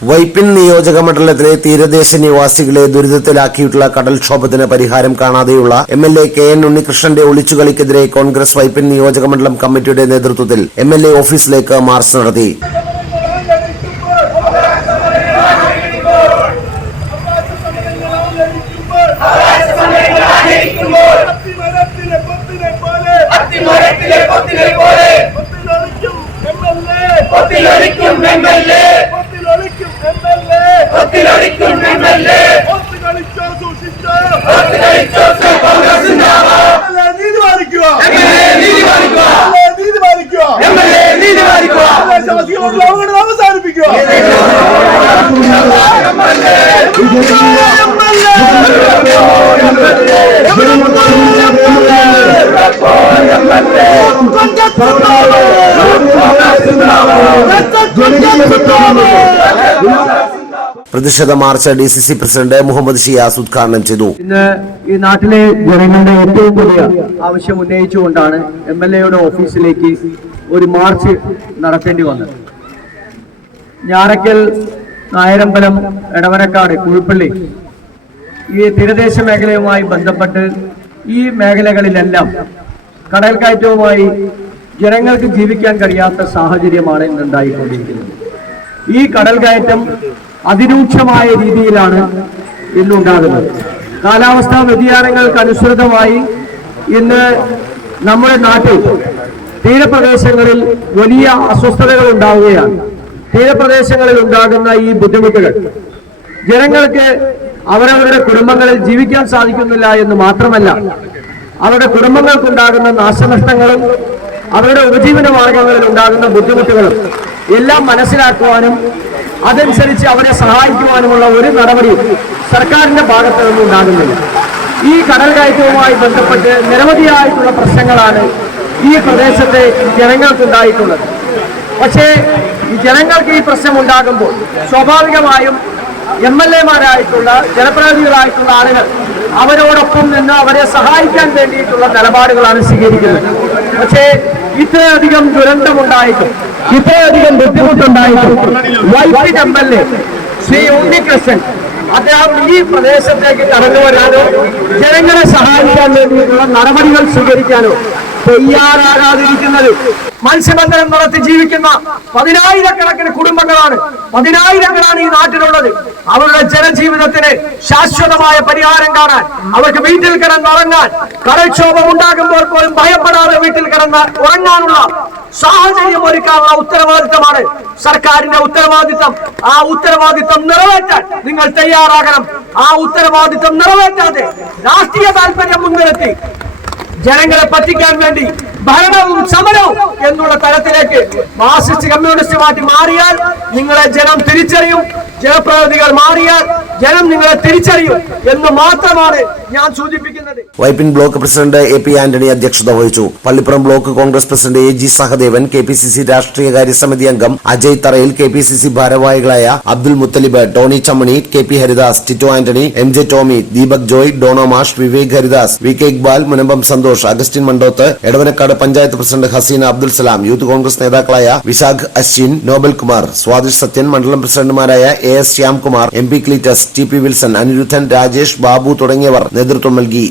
വൈപ്പിൻ നിയോജക മണ്ഡലത്തിലെ തീരദേശ നിവാസികളെ ദുരിതത്തിലാക്കിയിട്ടുള്ള കടൽക്ഷോഭത്തിന് പരിഹാരം കാണാതെയുള്ള M L A K N ഉണ്ണികൃഷ്ണന്റെ ഒളിച്ചുകളിക്കെതിരെ കോൺഗ്രസ് വൈപ്പിൻ നിയോജക മണ്ഡലം കമ്മിറ്റിയുടെ നേതൃത്വത്തിൽ എം എൽ എ ഓഫീസിലേക്ക് മാർച്ച് നടത്തി. M L A MLA. പൊത്തിലൊളിക്കും M L A പൊത്തിലൊളിച്ചോ സൂക്ഷിച്ചോ പ്രതിഷേധ march D C C president Muhammad Shiyas ഉദ്ഘാടനം ചെയ്തു. ഇന്ന് ഈ നാട്ടിലെ ജനങ്ങളുടെ ഏറ്റവും വലിയ ആവശ്യം ഉന്നയിച്ചുകൊണ്ടാണ് എം എൽ എയുടെ ഓഫീസിലേക്ക് ഒരു മാർച്ച് നടത്തേണ്ടി വന്നത്. ഞാറക്കൽ നായരമ്പലം എടവനക്കാട് കുഴിപ്പള്ളി ഈ തീരദേശ മേഖലയുമായി ബന്ധപ്പെട്ട് ഈ മേഖലകളിലെല്ലാം കടൽ കയറ്റവുമായി ജനങ്ങൾക്ക് ജീവിക്കാൻ കഴിയാത്ത സാഹചര്യമാണ് ഇന്നുണ്ടായിക്കൊണ്ടിരിക്കുന്നത്. ഈ കടൽ കയറ്റം അതിരൂക്ഷമായ രീതിയിലാണ് ഇന്നുണ്ടാകുന്നത്. കാലാവസ്ഥാ വ്യതിയാനങ്ങൾക്ക് അനുസൃതമായി ഇന്ന് നമ്മുടെ നാട്ടിൽ തീരപ്രദേശങ്ങളിൽ വലിയ അസ്വസ്ഥതകൾ ഉണ്ടാവുകയാണ് തീരപ്രദേശങ്ങളിൽ ഉണ്ടാകുന്ന ഈ ബുദ്ധിമുട്ടുകൾ ജനങ്ങൾക്ക് അവരവരുടെ കുടുംബങ്ങളിൽ ജീവിക്കാൻ സാധിക്കുന്നില്ല എന്ന് മാത്രമല്ല അവരുടെ കുടുംബങ്ങൾക്കുണ്ടാകുന്ന നാശനഷ്ടങ്ങളും അവരുടെ ഉപജീവന മാർഗങ്ങളിൽ ഉണ്ടാകുന്ന ബുദ്ധിമുട്ടുകളും എല്ലാം മനസ്സിലാക്കുവാനും അതനുസരിച്ച് അവരെ സഹായിക്കുവാനുമുള്ള ഒരു നടപടി സർക്കാരിന്റെ ഭാഗത്ത് നിന്നും ഉണ്ടാകുന്നില്ല. ഈ കടൽ കയറ്റവുമായി ബന്ധപ്പെട്ട് നിരവധിയായിട്ടുള്ള പ്രശ്നങ്ങളാണ് ഈ പ്രദേശത്തെ ജനങ്ങൾക്കുണ്ടായിട്ടുള്ളത്. പക്ഷേ ഈ ജനങ്ങൾക്ക് ഈ പ്രശ്നം ഉണ്ടാകുമ്പോൾ സ്വാഭാവികമായും എം എൽ എമാരായിട്ടുള്ള ജനപ്രതിനിധികളായിട്ടുള്ള ആളുകൾ അവരോടൊപ്പം നിന്ന് അവരെ സഹായിക്കാൻ വേണ്ടിയിട്ടുള്ള നിലപാടുകളാണ് സ്വീകരിക്കുന്നത്. പക്ഷേ ഇത്രയധികം ദുരന്തമുണ്ടായിട്ടും ഇത്രയധികം ബുദ്ധിമുട്ടുണ്ടായിട്ടും Vypin M L A Shri Unnikrishnan അദ്ദേഹം ഈ പ്രദേശത്തേക്ക് കടന്നു വരാനോ ജനങ്ങളെ സഹായിക്കാൻ വേണ്ടിയിട്ടുള്ള നടപടികൾ സ്വീകരിക്കാനോ തയ്യാറാകാതിരിക്കുന്നത്. മത്സ്യബന്ധനം നടത്തി ജീവിക്കുന്ന പതിനായിരക്കണക്കിന് കുടുംബങ്ങളാണ്. പതിനായിരങ്ങളാണ് ഈ നാട്ടിലുള്ളത്. അവരുടെ ജനജീവിതത്തിന് ശാശ്വതമായ പരിഹാരം കാണാൻ അവർക്ക് വീട്ടിൽ കിടന്നുറങ്ങാൻ കടൽക്ഷോഭം ഉണ്ടാകുമ്പോൾ പോലും ഭയപ്പെടാതെ വീട്ടിൽ കിടന്ന് ഉറങ്ങാനുള്ള സാഹചര്യം ഒരുക്കാനുള്ള ഉത്തരവാദിത്തമാണ് സർക്കാരിന്റെ ഉത്തരവാദിത്തം. ആ ഉത്തരവാദിത്തം നിറവേറ്റാൻ നിങ്ങൾ തയ്യാറാകണം. ആ ഉത്തരവാദിത്തം നിറവേറ്റാതെ രാഷ്ട്രീയ താല്പര്യം മുൻനിർത്തി ജനങ്ങളെ പറ്റിക്കാൻ വേണ്ടി ഭരണവും സമരവും എന്നുള്ള തലത്തിലേക്ക് മാർസിസ്റ്റ് കമ്മ്യൂണിസ്റ്റ് പാർട്ടി മാറിയാൽ നിങ്ങളെ ജനം തിരിച്ചറിയും. ജനപ്രതിനിധികൾ മാറിയാൽ ജനം നിങ്ങളെ തിരിച്ചറിയും എന്ന് മാത്രമാണ് ഞാൻ സൂചിപ്പിക്കുന്നത്. Vypin block president A P Antony അധ്യക്ഷത വഹിച്ചു. Pallippuram block Congress president A G Sahadevan K P C C രാഷ്ട്രീയകാര്യ സമിതി അംഗം Ajay Tharayil K P C C ഭാരവാഹികളായ Abdul Muthalib Tony Chammani K P Haridas Tito Antony M J Tomy Deepak Joy Dono മാഷ് Vivek Haridas V K Iqbal Munambam Santhosh Augustine Mandoth Edavanakkad panchayat president Haseena Abdul Salam youth Congress നേതാക്കളായ വിശാഖ് അശ്വിൻ നോബൽ കുമാർ സ്വാതിഷ് സത്യൻ മണ്ഡലം പ്രസിഡന്റുമാരായ A S Shyamkumar M P Cleetus T P Wilson Anirudhan Rajesh Babu തുടങ്ങിയവർ നേതൃത്വം നൽകി.